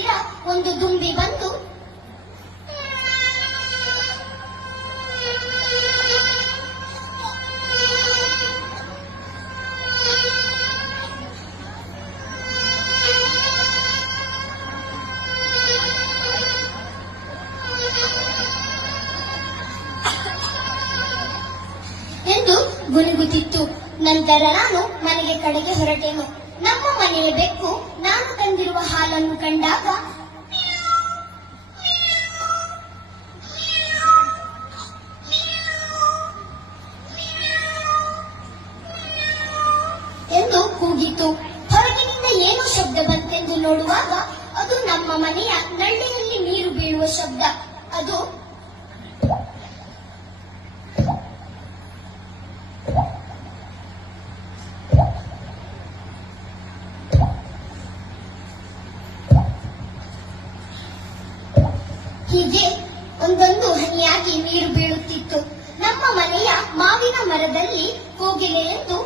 ಹತ್ತಿರ ಒಂದು ದುಂಬಿ ಬಂದು ಎಂದು ಗುನುಗುತ್ತಿತ್ತು. ನಂತರ ನಾನು ಮನೆಗೆ ಕಡೆಗೆ ಹೊರಟೆನು. ನಮ್ಮ ಮನೆಯ ಬೆಕ್ಕು ನಾನು ತಂದಿರುವ ಹಾಲನ್ನು ಕಂಡಾಗ ಎಂದು ಕೂಗಿತು. ಹೊರಗಿನಿಂದ ಏನು ಶಬ್ದ ಬಂತೆಂದು ನೋಡುವಾಗ ಅದು ನಮ್ಮ ಮನೆಯ ನಳ್ಳಿಯಲ್ಲಿ ನೀರು ಬೀಳುವ ಶಬ್ದ. ಅದು ಹೀಗೆ ಒಂದೊಂದು ಹನಿಯಾಗಿ ನೀರು ಬೀಳುತ್ತಿತ್ತು. ನಮ್ಮ ಮನೆಯ ಮಾವಿನ ಮರದಲ್ಲಿ ಕೋಗಿಲೆ ಎಂದು